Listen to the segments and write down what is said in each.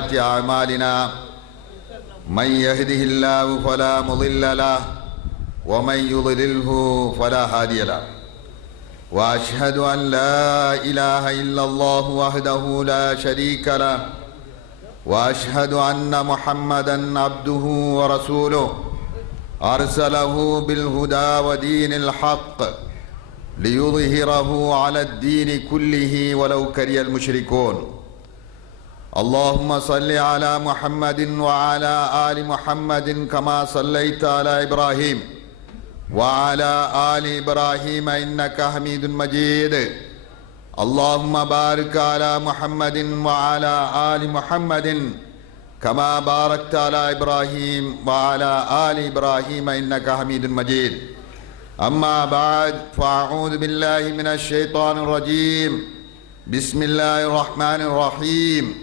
سيئات أعمالنا. من يهده الله فلا مضل له ومن يضلله فلا هادي له. وأشهد أن لا إله إلا الله وحده لا شريك له وأشهد أن محمدا عبده ورسوله. أرسله بالهدى ودين الحق ليظهره على الدين كله ولو كره المشركون. اللهم صل على محمد وعلى آل محمد كما صليت على إبراهيم وعلى آل إبراهيم إنك حميد مجيد. اللهم بارك على محمد وعلى آل محمد كما باركت على إبراهيم وعلى آل إبراهيم إنك حميد مجيد. أما بعد فأعوذ بالله من الشيطان الرجيم. بسم الله الرحمن الرحيم.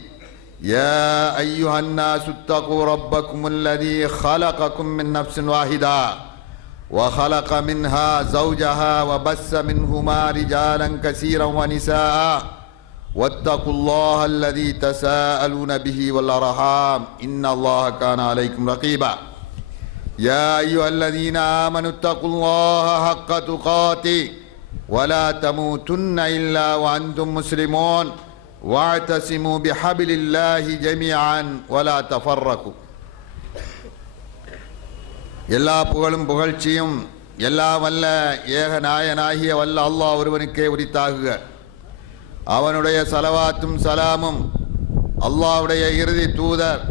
يا أيها الناس اتقوا ربكم الذي خلقكم من نفس واحدة وخلق منها زوجها وبث منهما رجالا كثيرا ونساء واتقوا الله الذي تساءلون به والأرحام إن الله كان عليكم رقيبا. يا أيها الذين آمنوا اتقوا الله حق تقاته ولا تموتن إلا وأنتم مسلمون. واعتصموا بحبل الله جميعا ولا تفرقوا எல்லா புகழும் புகழ்ச்சியும் எல்லா வல்ல ஏக நாயனாகிய வல்ல அல்லாஹ் ஒருவனுக்கே உரித்தாகுக அவனுடைய சலவாத்தும் சலாமும் அல்லாஹ்வுடைய இறுதி தூதர்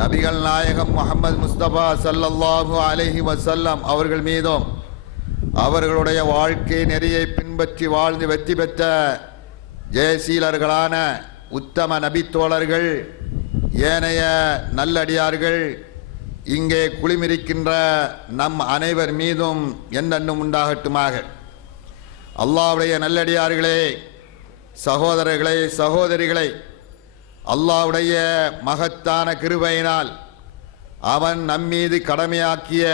நபிகள் நாயகம் முகமது முஸ்தபா சல்லல்லாஹு அலைஹி வசல்லம் அவர்கள் மீதும் அவர்களுடைய வாழ்க்கை நெறியை பின்பற்றி வாழ்ந்து வெற்றி பெற்ற ஜெயசீலர்களான உத்தம நபித்தோழர்கள் ஏனைய நல்லடியார்கள் இங்கே குளிமிருக்கின்ற நம் அனைவர் மீதும் என்னென்னும் உண்டாகட்டுமாக. அல்லாவுடைய நல்லடியார்களே சகோதரர்களே சகோதரிகளை அல்லாவுடைய மகத்தான கிருபையினால் அவன் நம்மீது கடமையாக்கிய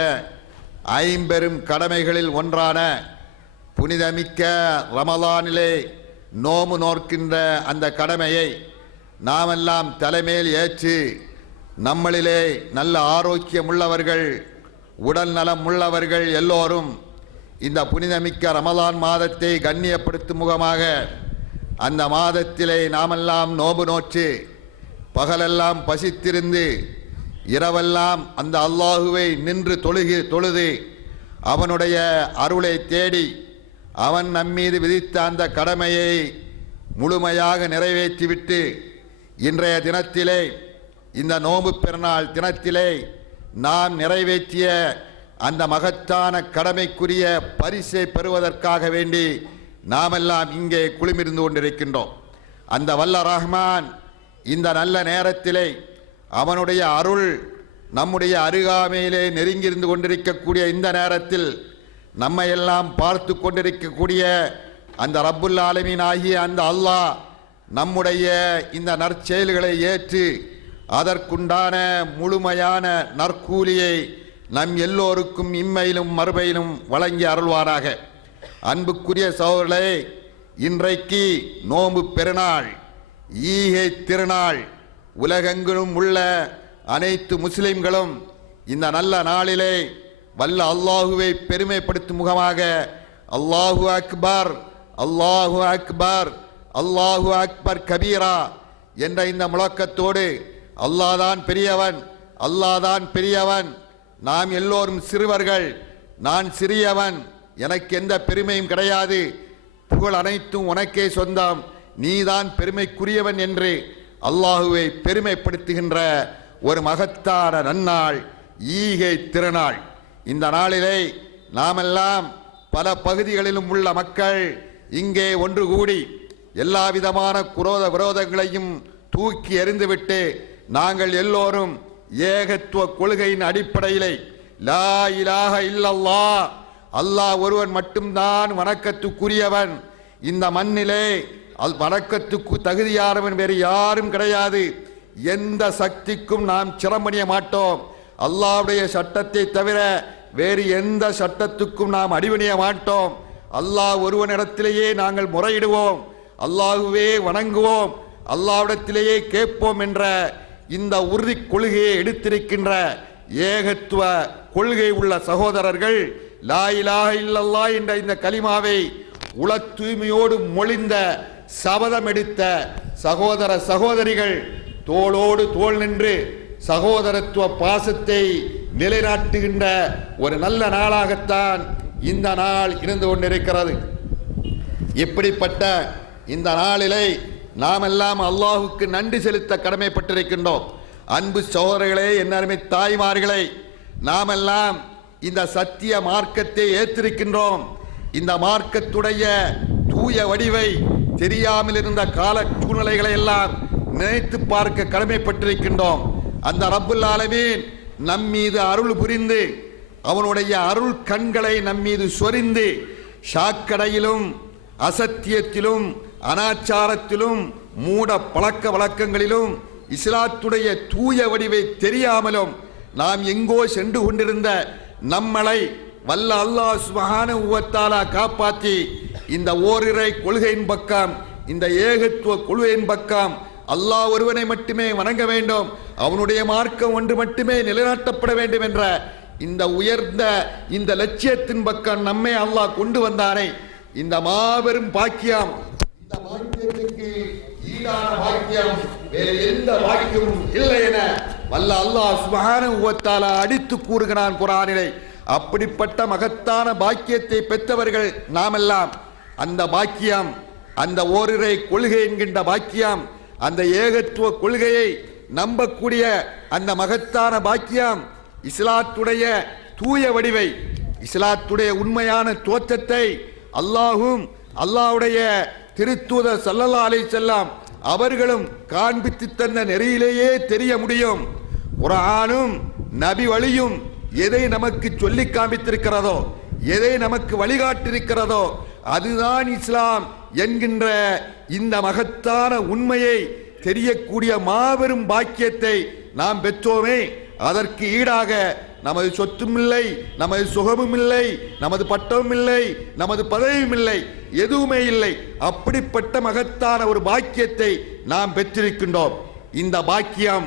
ஐம்பெரும் கடமைகளில் ஒன்றான புனிதமிக்க ரமலானிலே நோமு நோர்க்கின்ற அந்த கடமையை நாமெல்லாம் தலைமையில் ஏற்று நம்மளிலே நல்ல ஆரோக்கியம் உள்ளவர்கள் உடல் நலம் உள்ளவர்கள் எல்லோரும் இந்த புனிதமிக்க ரமலான் மாதத்தை கண்ணியப்படுத்தும் முகமாக அந்த மாதத்திலே நாமெல்லாம் நோம்பு நோற்று பகலெல்லாம் பசித்திருந்து இரவெல்லாம் அந்த அல்லாஹுவை நின்று தொழுகி தொழுது அவனுடைய அருளை தேடி அவன் நம்மீது விதித்த அந்த கடமையை முழுமையாக நிறைவேற்றிவிட்டு இன்றைய தினத்திலே இந்த நோம்பு பெருநாள் தினத்திலே நாம் நிறைவேற்றிய அந்த மகத்தான கடமைக்குரிய பரிசை பெறுவதற்காக வேண்டி நாமெல்லாம் இங்கே குழுமிருந்து கொண்டிருக்கின்றோம். அந்த வல்ல ரஹ்மான் இந்த நல்ல நேரத்திலே அவனுடைய அருள் நம்முடைய அருகாமையிலே நெருங்கியிருந்து கொண்டிருக்கக்கூடிய இந்த நேரத்தில் நம்ம எல்லாம் பார்த்து கொண்டிருக்கக்கூடிய அந்த ரப்புல் ஆலமீன் ஆகிய அந்த அல்லாஹ் நம்முடைய இந்த நற்செயல்களை ஏற்று அதற்குண்டான முழுமையான நற்கூலியை நம் எல்லோருக்கும் இம்மையிலும் மறுமையிலும் வழங்கி அருள்வாராக. அன்புக்குரிய சோழர்களே இன்றைக்கு நோம்பு பெருநாள் ஈகை திருநாள் உலகெங்கிலும் உள்ள அனைத்து முஸ்லிம்களும் இந்த நல்ல நாளிலே வல்ல அல்லாஹுவை பெருமைப்படுத்தும் முகமாக அல்லாஹு அக்பர் அல்லாஹு அக்பர் அல்லாஹு அக்பர் கபீரா என்ற இந்த முழக்கத்தோடு அல்லாதான் பெரியவன் அல்லாதான் பெரியவன் நாம் எல்லோரும் சிறுவர்கள் நான் சிறியவன் எனக்கு எந்த பெருமையும் கிடையாது புகழ் அனைத்தும் உனக்கே சொந்தம் நீதான் பெருமைக்குரியவன் என்று அல்லாஹுவை பெருமைப்படுத்துகின்ற ஒரு மகத்தான நன்னாள் ஈகை திருநாள் இந்த நாளிலே நாமெல்லாம் பல பகுதிகளிலும் உள்ள மக்கள் இங்கே ஒன்று கூடி எல்லா விதமான குரோத விரோதங்களையும் தூக்கி எறிந்துவிட்டு நாங்கள் எல்லோரும் ஏகத்துவ கொள்கையின் அடிப்படையிலே லா இலாக இல்லல்லா அல்லாஹ் ஒருவன் மட்டும்தான் வணக்கத்துக்குரியவன். இந்த மண்ணிலே அல் வணக்கத்துக்கு தகுதியானவன் வேறு யாரும் கிடையாது. எந்த சக்திக்கும் நாம் சிரமணிய மாட்டோம். அல்லாவுடைய சட்டத்தை தவிர வேறு எந்த சட்டத்துக்கும் நாம் அடிவணிய மாட்டோம். அல்லாஹ் ஒருவனிடத்திலேயே நாங்கள் முறையிடுவோம். அல்லாஹுவே வணங்குவோம். அல்லாவிடத்திலேயே கேட்போம் என்ற இந்த உறுதி கொள்கையை எடுத்திருக்கின்ற ஏகத்துவ கொள்கை உள்ள சகோதரர்கள் லா இல்லல்லா என்ற இந்த கலிமாவை உள தூய்மையோடு மொழிந்த சபதம் எடுத்த சகோதர சகோதரிகள் தோளோடு தோள் நின்று சகோதரத்துவ பாசத்தை நிலைநாட்டுகின்ற ஒரு நல்ல நாளாகத்தான் இந்த நாள் இருந்து கொண்டிருக்கிறது. இப்படிப்பட்ட இந்த நாளிலே நாம் எல்லாம் அல்லாஹுக்கு நன்றி செலுத்த கடமைப்பட்டிருக்கின்றோம். அன்பு சகோதரர்களே என்னருமை தாய்மார்களே நாமெல்லாம் இந்த சத்திய மார்க்கத்தை ஏற்றிருக்கின்றோம். இந்த மார்க்கத்துடைய தூய வடிவை தெரியாமல் இருந்த கால சூழ்நிலைகளை எல்லாம் நினைத்து பார்க்க கடமைப்பட்டிருக்கின்றோம். அந்த ரப்புல் ஆலமீன் நம்மீது அருள் புரிந்து அவனுடைய அருள் கண்களை நம்மீது சொரிந்து சாக்கடையிலும் அசத்தியத்திலும் அனாச்சாரத்திலும் மூட பழக்க வழக்கங்களிலும் இஸ்லாத்துடைய தூய வடிவை தெரியாமலும் நாம் எங்கோ சென்று கொண்டிருந்த நம்மளை வல்ல அல்லாஹ் சுபஹானஹு உவத்தாலா காப்பாற்றி இந்த ஓரிரை கொள்கையின் பக்கம் இந்த ஏகத்துவ கொள்கையின் பக்கம் அல்லாஹ் ஒருவனை மட்டுமே வணங்க வேண்டும். அவனுடைய மார்க்கம் ஒன்று மட்டுமே நிலைநாட்டப்பட வேண்டும் என்ற இந்த உயர்ந்த இந்த லட்சியத்தின் பக்கம் நம்மை அல்லாஹ் கொண்டு வந்தானே. இந்த மாபெரும் பாக்கியம் இந்த பாக்கியத்துக்கு ஈடான பாக்கியம் வேறு எந்த பாக்கியமும் இல்லை என வல்ல அல்லாஹ் சுப்ஹானஹு உவத்தால அடித்து கூறுகிறான் குரானிலே. அப்படிப்பட்ட மகத்தான பாக்கியத்தை பெற்றவர்கள் நாமெல்லாம். அந்த பாக்கியம் அந்த ஓரிரை கொள்கை என்கின்ற பாக்கியம் அந்த ஏகத்துவ கொள்கையை நம்பக்கூடிய அந்த மகத்தான பாக்கியம் இஸ்லாத்துடைய தூய வடிவை இஸ்லாத்துடைய உண்மையான தோற்றத்தை அல்லாஹும் அல்லாஹுடைய திருத்தூதர் சல்லல்லா அலை செல்லாம் அவர்களும் காண்பித்து தந்த நெறியிலேயே தெரிய முடியும். குர்ஆனும் நபி வழியும் எதை நமக்கு சொல்லி காமித்திருக்கிறதோ எதை நமக்கு வழிகாட்டிருக்கிறதோ அதுதான் இஸ்லாம் என்கின்ற இந்த மகத்தான உண்மையை தெரியக்கூடிய மாபெரும் பாக்கியத்தை நாம் பெற்றோமே. அதற்கு ஈடாக நமது சொத்தும் இல்லை நமது சுகமும் இல்லை நமது பட்டமும் இல்லை நமது பதவியும் இல்லை எதுவுமே இல்லை. அப்படிப்பட்ட மகத்தான ஒரு பாக்கியத்தை நாம் பெற்றிருக்கின்றோம். இந்த பாக்கியம்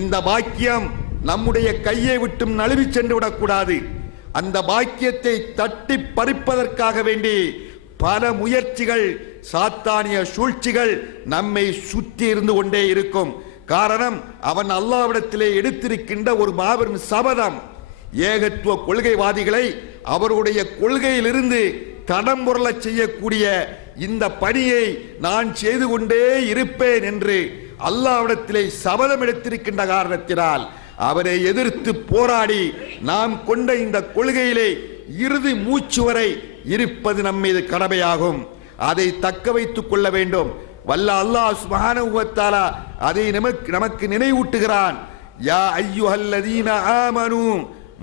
இந்த பாக்கியம் நம்முடைய கையை விட்டும் நழுவி சென்று விடக்கூடாது. அந்த பாக்கியத்தை தட்டி பறிப்பதற்காக வேண்டி பல முயற்சிகள் சாத்தானிய சூழ்ச்சிகள் நம்மை சுற்றி இருந்து கொண்டே இருக்கும். காரணம் அவன் அல்லாவிடத்திலே எடுத்திருக்கின்ற ஒரு மாபெரும் சபதம். ஏகத்துவ கொள்கைவாதிகளை அவருடைய கொள்கையிலிருந்து தடம் புரள செய்யக்கூடிய இந்த பணியை நான் செய்து கொண்டே இருப்பேன் என்று அல்லாவிடத்திலே சபதம் எடுத்திருக்கின்ற காரணத்தினால் அவரை எதிர்த்து போராடி நாம் கொண்ட இந்த கொள்கையிலே இறுதி மூச்சு வரை இருப்பது நம் மீது கடமையாகும். அதை தக்க வைத்துக் கொள்ள வேண்டும். வல்ல அல்லாஹ் சுப்ஹானஹு அதை நமக்கு நமக்கு நினைவூட்டுகிறான். யா ஐயோ அய்யுஹல்லதீன ஆமனு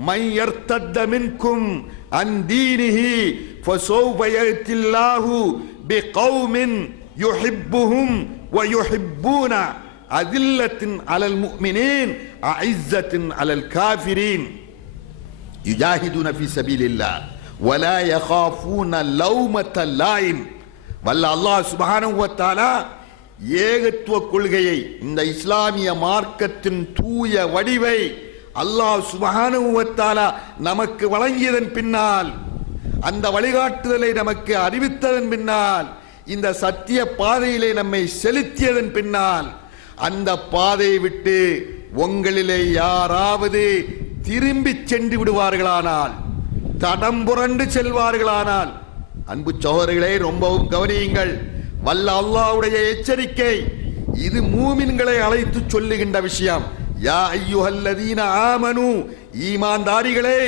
மை யர்த்தத்த மின்கும் அன் தீனிஹி ஃபஸௌஃப யஅத்தில்லாஹு பிகௌமின் யுஹிப்புஹும் வ யுஹிப்பூன அதில்லத்தின் அலல் முக்மினேன் அஇஸ்ஸத்தின் அலல் காஃபிரீன். யுஜாஹிதுன நஃபி சபீலில்லாஹ். வலா யகாஃபூன லௌமத்த லாயிம் வல்ல அல்லாஹ் சுப்ஹானஹு ஏகத்துவ கொள்கையை இந்த இஸ்லாமிய மார்க்கத்தின் தூய வடிவை அல்லாஹ் சுப்ஹானஹு நமக்கு வழங்கியதன் பின்னால் அந்த வழிகாட்டுதலை நமக்கு அறிவித்ததன் பின்னால் இந்த சத்திய பாதையிலே நம்மை செலுத்தியதன் பின்னால் அந்த பாதையை விட்டு உங்களிலே யாராவது திரும்பி சென்று விடுவார்களானால் தடம் புரண்டு செல்வார்களானால் அன்பு சகோதரர்களே ரொம்பவும் கவனியுங்கள். வல்ல அல்லாவுடைய எச்சரிக்கை இது மூமின்களை அழைத்து சொல்லுகின்ற விஷயம். யா ஐயுஹல்லதீன ஆமனு ஈமான்தாரிகளே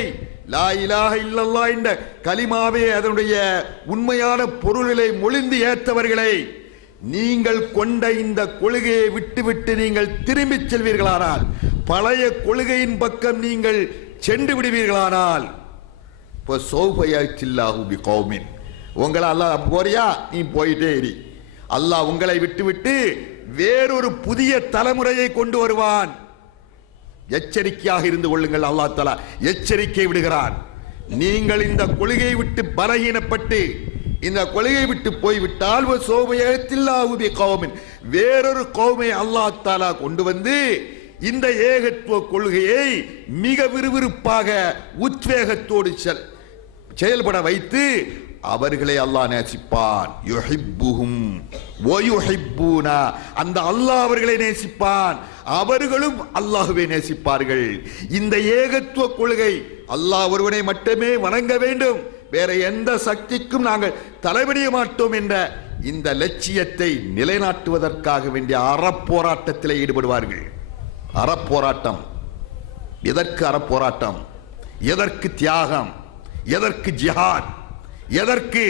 லா இலாஹ இல்லல்லாஹ் என்ற கலிமாவே அதனுடைய உண்மையான பொருள்களை மொழிந்து ஏற்றவர்களை நீங்கள் கொண்ட இந்த கொள்கையை விட்டுவிட்டு நீங்கள் திரும்பிச் செல்வீர்களானால் பழைய கொள்கையின் பக்கம் நீங்கள் சென்று விடுவீர்களானால் இப்போ சௌபயாச்சில்லாஹு பி கௌமின் உங்களை அல்லாஹ் போறியா? நீ போயிட்டே இரு. அல்லாஹ் உங்களை விட்டுவிட்டு வேறொரு புதிய தலைமுறையை கொண்டு வருவான். எச்சரிக்கையாக இருந்து கொள்ளுங்கள் அல்லாஹ் தலா எச்சரிக்கை விடுகிறான். நீங்கள் இந்த கொள்கையை விட்டு பலகீனப்பட்டு இந்த கொள்கையை விட்டு போய்விட்டால் சோபயத்தில்லாவுபி கௌமின் வேறொரு கௌமை அல்லாஹ் தாலா கொண்டு வந்து இந்த ஏகத்துவ கொள்கையை மிக விறுவிறுப்பாக உத்வேகத்தோடு செல் செயல்பட வைத்து அவர்களை அல்லாஹ் நேசிப்பான். யுஹிப்புஹும் வயுஹிப்பூனா அந்த அல்லாஹ் அவர்களை நேசிப்பான். அவர்களும் அல்லாஹுவை நேசிப்பார்கள். இந்த ஏகத்துவ கொள்கை அல்லாஹ் ஒருவனை மட்டுமே வணங்க வேண்டும். வேற எந்த சக்திக்கும் நாங்கள் தலைவடிய மாட்டோம் என்ற இந்த லட்சியத்தை நிலைநாட்டுவதற்காக வேண்டிய அறப்போராட்டத்தில் ஈடுபடுவார்கள். அறப்போராட்டம். எதற்கு அறப்போராட்டம்? எதற்கு தியாகம்? எதற்கு ஜிஹாத்? எதற்கு?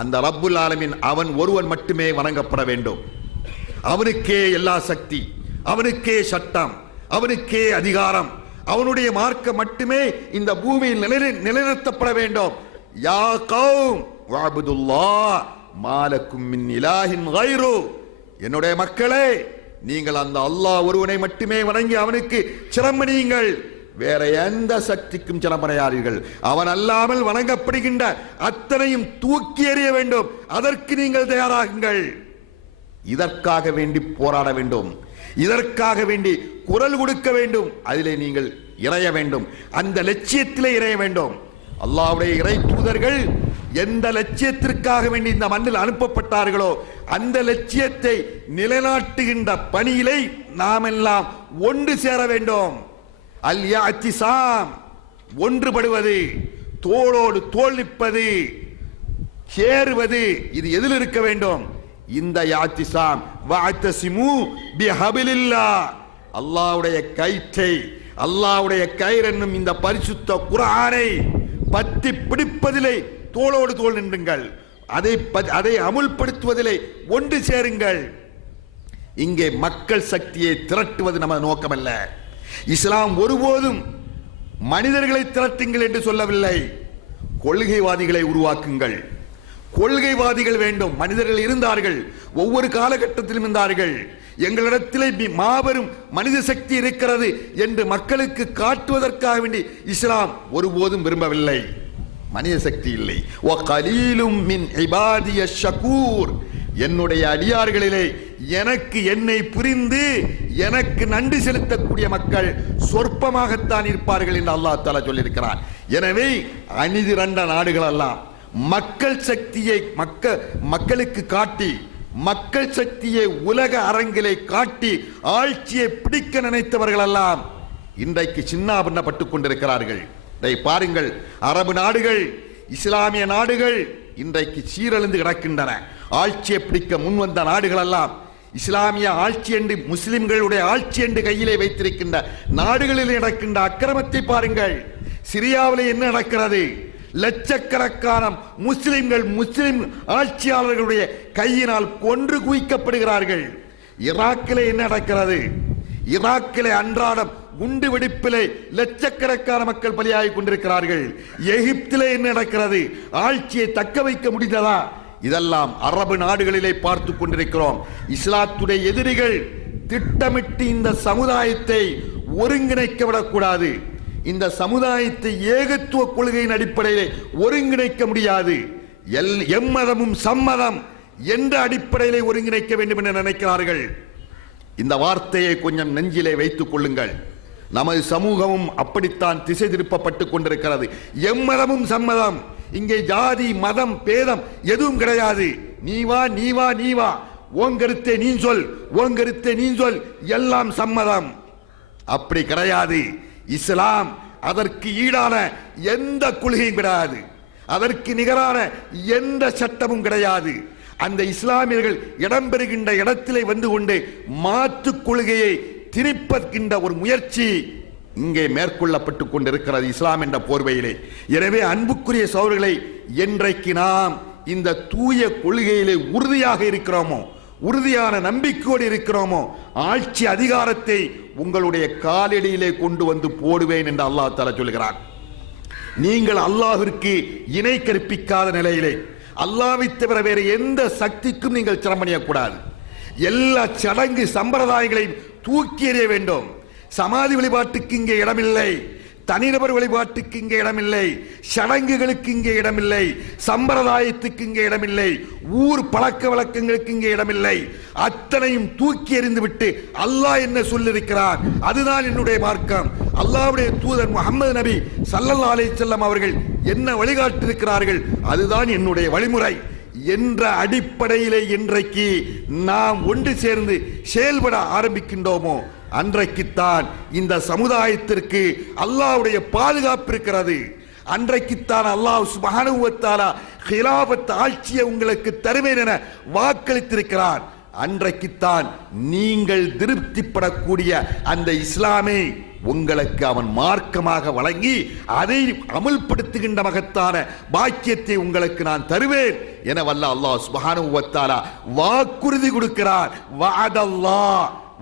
அந்த ரப்புல் ஆலமின் அவன் ஒருவன் மட்டுமே வணங்கப்பட வேண்டும். அவனுக்கே எல்லா சக்தி அவனுக்கே சட்டம் அவனுக்கே அதிகாரம் அவனுடைய மார்க்கம் மட்டுமே இந்த பூமியில் நிலை நிலைநிறுத்தப்பட வேண்டும். யா கௌம் வாபுதுல்லா மாலக்கும் மின் இலாஹின் கைரு. என்னுடைய மக்களே நீங்கள் அந்த அல்லாஹ் ஒருவனை மட்டுமே வணங்கி அவனுக்கு சிரமணியுங்கள் வேற எந்த சக்திக்கும் சிரமடையாதீர்கள் அவன் அல்லாமல் வணங்கப்படுகின்ற அத்தனையும் தூக்கி எறிய வேண்டும். அதற்கு நீங்கள் தயாராகுங்கள். இதற்காக வேண்டி போராட வேண்டும். இதற்காக வேண்டி குரல் கொடுக்க வேண்டும். அதிலே நீங்கள் இறைய வேண்டும். அந்த லட்சியத்திலே இறைய வேண்டும். அல்லாவுடைய இறை தூதர்கள் எந்த லட்சியத்திற்காக வேண்டி இந்த மண்ணில் அனுப்பப்பட்டார்களோ அந்த லட்சியத்தை நிலைநாட்டுகின்ற பணியிலே நாம் எல்லாம் ஒன்று சேர வேண்டும். அல் யாத்திசாம் ஒன்றுபடுவது தோளோடு தோள் நிற்பது சேருவது இது எதில் இருக்க வேண்டும்? இந்த யாத்திசாம் வாத்தசிமு பிஹபிலில்லா. அல்லாவுடைய கயிற்றை அல்லாவுடைய கயிறு என்னும் இந்த பரிசுத்த குரானை பத்தி பிடிப்பதிலே தோளோடு தோள் நின்றுங்கள். அதை அதை அமுல்படுத்துவதிலே ஒன்று சேருங்கள். இங்கே மக்கள் சக்தியை திரட்டுவது நமது நோக்கமல்ல. இஸ்லாம் ஒருபோதும் மனிதர்களை திரட்டுங்கள் என்று சொல்லவில்லை. கொள்கைவாதிகளை உருவாக்குங்கள். கொள்கைவாதிகள் வேண்டும். மனிதர்கள் இருந்தார்கள். ஒவ்வொரு காலகட்டத்திலும் இருந்தார்கள். எங்களிடத்திலே மாபெரும் மனித சக்தி இருக்கிறது என்று மக்களுக்கு காட்டுவதற்காக வேண்டி இஸ்லாம் ஒருபோதும் விரும்பவில்லை. மனித சக்தி இல்லை. மின் ஷகூர். என்னுடைய அடியார்களிலே எனக்கு என்னை புரிந்து எனக்கு நன்றி செலுத்தக்கூடிய மக்கள் சொற்பமாகத்தான் இருப்பார்கள் என்று அல்லாஹ் தாலா சொல்லியிருக்கிறார் எனவே அணிதிரண்ட நாடுகளெல்லாம் மக்கள் சக்தியை மக்க மக்களுக்கு காட்டி மக்கள் சக்தியை உலக அரங்கிலே காட்டி ஆட்சியை பிடிக்க நினைத்தவர்கள் எல்லாம் இன்றைக்கு சின்னாபின்னப்பட்டுக் கொண்டிருக்கிறார்கள். இதை பாருங்கள் அரபு நாடுகள் இஸ்லாமிய நாடுகள் இன்றைக்கு சீரழிந்து கிடக்கின்றன. ஆட்சியை பிடிக்க முன்வந்த நாடுகளெல்லாம் இஸ்லாமிய ஆட்சி என்று முஸ்லிம்களுடைய ஆட்சி என்று கையிலே வைத்திருக்கின்ற நாடுகளில் நடக்கின்ற அக்கிரமத்தை பாருங்கள். சிரியாவில் என்ன நடக்கிறது? லட்சக்கணக்கான முஸ்லிம்கள் முஸ்லிம் ஆட்சியாளர்களுடைய கையினால் கொன்று குவிக்கப்படுகிறார்கள். ஈராக்கிலே என்ன நடக்கிறது? ஈராக்கிலே அன்றாடம் குண்டு வெடிப்பிலே லட்சக்கணக்கான மக்கள் பலியாகி கொண்டிருக்கிறார்கள். எகிப்திலே என்ன நடக்கிறது? ஆட்சியை தக்க வைக்க முடிந்ததா? இதெல்லாம் அரபு நாடுகளிலே பார்த்து கொண்டிருக்கிறோம். இஸ்லாத்துடைய எதிரிகள் திட்டமிட்டு இந்த சமுதாயத்தை ஒருங்கிணைக்க விடக்கூடாது. இந்த சமுதாயத்தை ஏகத்துவ கொள்கையின் அடிப்படையிலே ஒருங்கிணைக்க முடியாது. எல் எம்மதமும் சம்மதம் என்ற அடிப்படையிலே ஒருங்கிணைக்க வேண்டும் என்று நினைக்கிறார்கள். இந்த வார்த்தையை கொஞ்சம் நெஞ்சிலே வைத்துக் கொள்ளுங்கள். நமது சமூகமும் அப்படித்தான் திசை திருப்பப்பட்டு கொண்டிருக்கிறது. எம்மதமும் சம்மதம். இங்கே ஜாதி மதம் பேதம் எதுவும் கிடையாது. நீ வா நீ வா நீ வா. ஓங்கருத்தே நீ சொல் ஓங்கருத்தே நீ சொல். எல்லாம் சம்மதம். அப்படி கிடையாது. இஸ்லாம் அதற்கு ஈடான எந்த கொள்கையும் கிடையாது. அதற்கு நிகரான எந்த சட்டமும் கிடையாது. அந்த இஸ்லாமியர்கள் இடம்பெறுகின்ற இடத்திலே வந்து கொண்டு மாற்று கொள்கையை திணிப்பதற்கின்ற ஒரு முயற்சி இங்கே மேற்கொள்ளப்பட்டு கொண்டிருக்கிறது இஸ்லாம் என்ற போர்வையிலே. எனவே அன்புக்குரிய சோழர்களை என்றைக்கு நாம் இந்த தூய கொள்கையிலே உறுதியாக இருக்கிறோமோ உறுதியான நம்பிக்கையோடு இருக்கிறோமோ ஆட்சி அதிகாரத்தை உங்களுடைய காலடியிலே கொண்டு வந்து போடுவேன் என்று அல்லாஹ் தஆலா சொல்கிறான். நீங்கள் அல்லாஹிற்கு இணை கற்பிக்காத நிலையிலே அல்லாவை தவிர வேறு எந்த சக்திக்கும் நீங்கள் சிரமணியக்கூடாது எல்லா சடங்கு சம்பிரதாயங்களையும் தூக்கி எறிய வேண்டும். சமாதி வழிபாட்டுக்கு இங்கே இடமில்லை. தனிநபர் வழிபாட்டுக்கு இங்கே இடமில்லை. சடங்குகளுக்கு இங்கே இடமில்லை. சம்பிரதாயத்துக்கு இங்கே இடமில்லை. ஊர் பழக்க வழக்கங்களுக்கு இங்கே இடமில்லை. அத்தனையும் தூக்கி எறிந்துவிட்டு அல்லாஹ் என்ன சொல்லியிருக்கிறார்? அதுதான் என்னுடைய மார்க்கம். அல்லாவுடைய தூதர் முகமது நபி சல்லல்லா அலை செல்லம் அவர்கள் என்ன வழிகாட்டிருக்கிறார்கள் அதுதான் என்னுடைய வழிமுறை. என்ற அடிப்படையிலே இன்றைக்கு நாம் ஒன்று சேர்ந்து செயல்பட ஆரம்பிக்கின்றோமோ அன்றைக்குத்தான் இந்த சமுதாயத்திற்கு அல்லாவுடைய பாதுகாப்பு இருக்கிறது. அன்றைக்குத்தான் அல்லாஹ் சுப்ஹானஹு ஹிலாபத் ஆட்சியை உங்களுக்கு தருவேன் என வாக்களித்திருக்கிறான் அன்றைக்குத்தான் நீங்கள் திருப்திப்படக்கூடிய அந்த இஸ்லாமே உங்களுக்கு அவன் மார்க்கமாக வழங்கி அதை அமல்படுத்துகின்ற மகத்தான பாக்கியத்தை உங்களுக்கு நான் தருவேன். என வல்ல அல்லாஹ் சுப்ஹானஹு வாக்குறுதி கொடுக்கிறார். வாதல்லா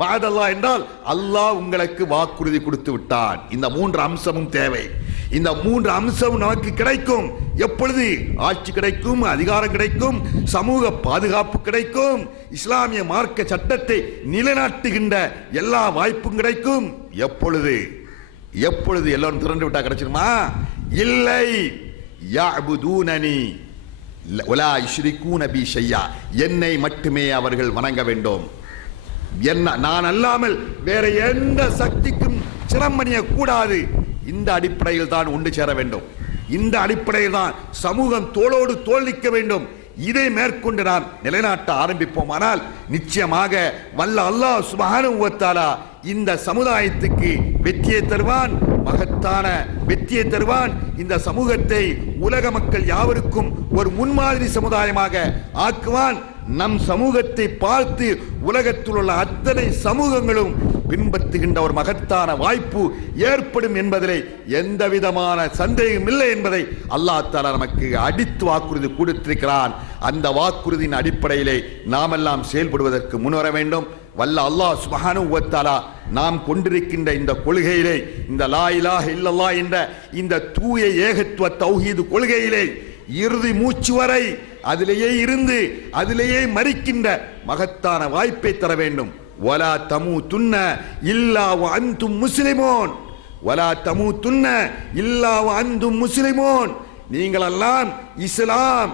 வாதல்லா என்றால் அல்லாஹ் உங்களுக்கு வாக்குறுதி கொடுத்து விட்டான். இந்த மூன்று அம்சமும் தேவை. இந்த மூன்று அம்சம் நமக்கு கிடைக்கும். எப்பொழுது ஆட்சி கிடைக்கும் அதிகாரம் கிடைக்கும் சமூக பாதுகாப்பு கிடைக்கும் இஸ்லாமிய மார்க்க சட்டத்தை நிலைநாட்டுகின்ற எல்லா வாய்ப்பும் கிடைக்கும். எப்பொழுது? எப்பொழுது எல்லாரும் திரண்டு விட்டா கிடைச்சிருமா? இல்லை. யாபுதூனனி வலா யுஷ்ரிகூன பி ஷையா. என்னை மட்டுமே அவர்கள் வணங்க வேண்டும். என்ன நான் அல்லாமல் வேற எந்த சக்திக்கும் சிரமணிய கூடாது இந்த அடிப்படையில் தான் ஒன்று சேர வேண்டும். இந்த அடிப்படையில் தான் சமூகம் தோளோடு தோள் நிற்க வேண்டும். இதை மேற்கொண்டு நாம் நிலைநாட்ட ஆரம்பிப்போமானால் நிச்சயமாக வல்ல அல்லாஹ் சுபானுவத்தாலா இந்த சமுதாயத்துக்கு வெற்றியை தருவான் மகத்தான வெற்றியை தருவான். இந்த சமூகத்தை உலக மக்கள் யாவருக்கும் ஒரு முன்மாதிரி சமுதாயமாக ஆக்குவான். நம் சமூகத்தை பார்த்து உலகத்தில் உள்ள அத்தனை சமூகங்களும் பின்பற்றுகின்ற ஒரு மகத்தான வாய்ப்பு ஏற்படும் என்பதிலே எந்த விதமான சந்தேகம் இல்லை என்பதை அல்லாஹ் தாலா நமக்கு அடித்து வாக்குறுதி கொடுத்திருக்கிறான். அந்த வாக்குறுதியின் அடிப்படையிலே நாமெல்லாம் செயல்படுவதற்கு முன்வர வேண்டும். வல்ல அல்லாஹ் சுப்ஹானஹு வ நாம் கொண்டிருக்கின்ற இந்த கொள்கையிலே இந்த லா இலாஹ இல்லல்லா என்ற இந்த தூய ஏகத்துவ தௌஹீது கொள்கையிலே இறுதி மூச்சு வரை அதிலேயே இருந்து அதிலேயே மறிக்கின்ற மகத்தான வாய்ப்பை தர வேண்டும். வலா தமு துன்ன இல்லா அந்தும் முஸ்லிமோன். வலா தமு துன்ன இல்லா அந்தும் முஸ்லிமோன். நீங்களெல்லாம் இஸ்லாம்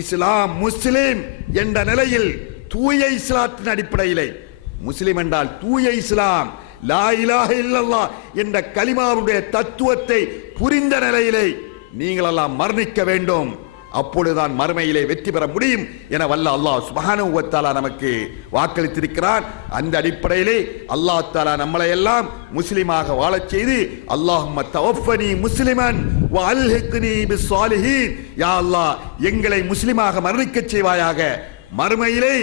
இஸ்லாம் முஸ்லிம் என்ற நிலையில் தூய இஸ்லாத்தின் அடிப்படையிலே முஸ்லிம் என்றால் தூய இஸ்லாம் லா இலாஹ இல்லல்லாஹ் என்ற கலிமாவுடைய தத்துவத்தை புரிந்த நிலையிலே நீங்களெல்லாம் மரணிக்க வேண்டும். அப்பொழுதுதான் மறுமையிலே வெற்றி பெற முடியும் என வல்ல அல்லாஹ் சுப்ஹானஹு நமக்கு வாக்களித்திருக்கிறான். அந்த அடிப்படையிலே அல்லாஹ் தாலா நம்மளை எல்லாம் முஸ்லிமாக வாழச் செய்து அல்லாஹும் தவஃபனி முஸ்லிமன் வ அல்ஹிக்னி பிஸ்ஸாலிஹீன் யா அல்லாஹ் எங்களை முஸ்லிமாக மரணிக்கச் செய்வாயாக. மறுமையிலே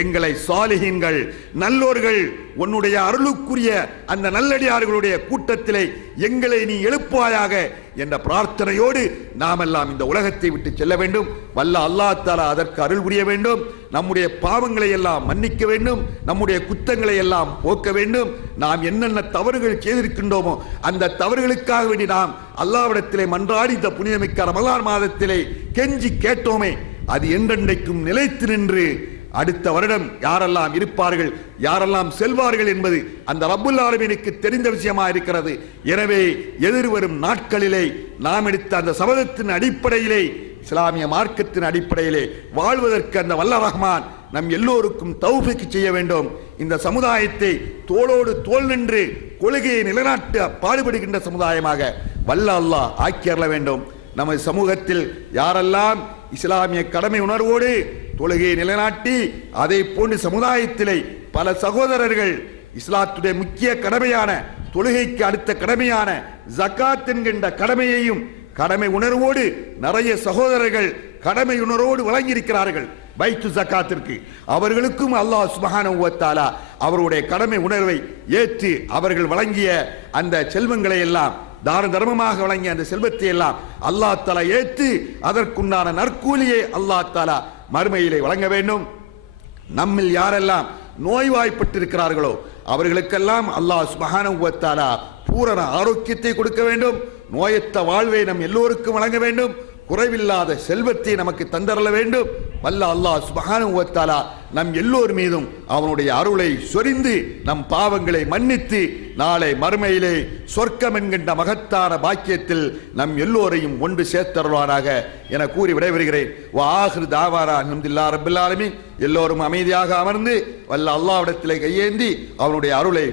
எங்களை சாலிஹீன்கள் நல்லோர்கள் உன்னுடைய அருளுக்குரிய அந்த நல்லடியார்களுடைய கூட்டத்திலே எங்களை நீ எழுப்புவாயாக என்ற பிரார்த்தனையோடு நாமெல்லாம் இந்த உலகத்தை விட்டு செல்ல வேண்டும். வல்ல அல்லாஹ் தாலா அதற்கு அருள் புரிய வேண்டும். நம்முடைய பாவங்களை எல்லாம் மன்னிக்க வேண்டும். நம்முடைய குத்தங்களை எல்லாம் போக்க வேண்டும். நாம் என்னென்ன தவறுகள் செய்திருக்கின்றோமோ அந்த தவறுகளுக்காக வேண்டி நாம் அல்லாவிடத்திலே மன்றாடி இந்த புனிதமிக்க ரமலான் மாதத்திலே கெஞ்சி கேட்டோமே. அது என்றென்றைக்கும் நிலைத்து நின்று அடுத்த வருடம் யாரெல்லாம் இருப்பார்கள் யாரெல்லாம் செல்வார்கள் என்பது அந்த ரப்புல் ஆலமீனுக்கு தெரிந்த விஷயமா இருக்கிறது. எனவே எதிர்வரும் நாட்களிலே நாம் எடுத்த அந்த சபதத்தின் அடிப்படையிலே இஸ்லாமிய மார்க்கத்தின் அடிப்படையிலே வாழ்வதற்கு அந்த வல்ல ரஹ்மான் நம் எல்லோருக்கும் தௌஃபிக் செய்ய வேண்டும். இந்த சமுதாயத்தை தோளோடு தோள் நின்று கொள்கையை நிலைநாட்டு பாடுபடுகின்ற சமுதாயமாக வல்ல அல்லாஹ் ஆக்கியறல வேண்டும். நமது சமூகத்தில் யாரெல்லாம் இஸ்லாமிய கடமை உணர்வோடு தொழுகையை நிலைநாட்டி அதை போன்று சமுதாயத்திலே பல சகோதரர்கள் இஸ்லாத்துடைய முக்கிய கடமையான தொழுகைக்கு அடுத்த கடமையான ஜக்காத் என்கின்ற கடமையையும் கடமை உணர்வோடு நிறைய சகோதரர்கள் கடமை உணர்வோடு வழங்கியிருக்கிறார்கள் பைத்து ஜக்காத்திற்கு. அவர்களுக்கும் அல்லாஹ் சுபஹானஹு அவருடைய கடமை உணர்வை ஏற்று அவர்கள் வழங்கிய அந்த செல்வங்களை எல்லாம் தான தர்மமாக வழங்கிய அந்த செல்வத்தை எல்லாம் அல்லாஹ் தலா ஏற்று அதற்குண்டான நற்கூலியை அல்லாஹ் தாலா மறுமையிலே வழங்க வேண்டும். நம்மில் யாரெல்லாம் நோய்வாய்ப்பட்டிருக்கிறார்களோ அவர்களுக்கெல்லாம் அல்லாஹ் சுபஹானஹு பூரண ஆரோக்கியத்தை கொடுக்க வேண்டும். நோயற்ற வாழ்வை நம் எல்லோருக்கும் வழங்க வேண்டும். குறைவில்லாத செல்வத்தை நமக்கு தந்தரல வேண்டும். வல்ல அல்லாஹ் சுபகானுவத்தாலா நம் எல்லோர் மீதும் அவனுடைய அருளை சொரிந்து நம் பாவங்களை மன்னித்து நாளை மறுமையிலே சொர்க்கம் என்கின்ற மகத்தான பாக்கியத்தில் நம் எல்லோரையும் ஒன்று சேர்த்தருள்வாராக என கூறி விடைபெறுகிறேன். வா ஆஹிரு தாவாரா அல்ஹம்துலில்லாஹ் ரப்பில் எல்லோரும் அமைதியாக அமர்ந்து வல்ல அல்லாவிடத்திலே கையேந்தி அவனுடைய அருளை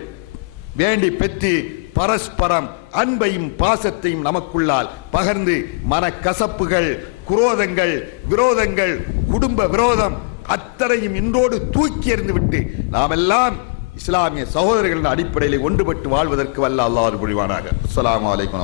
வேண்டி பெற்று பரஸ்பரம் அன்பையும் பாசத்தையும் நமக்குள்ளால் பகர்ந்து மனக்கசப்புகள் குரோதங்கள் விரோதங்கள் குடும்ப விரோதம் அத்தனையும் இன்றோடு தூக்கி எறிந்து விட்டு நாமெல்லாம் இஸ்லாமிய சகோதரர்களின் அடிப்படையில் ஒன்றுபட்டு வாழ்வதற்கு வல்ல அல்லாஹ் புரிவானாக. அஸ்ஸலாமு அலைக்கும்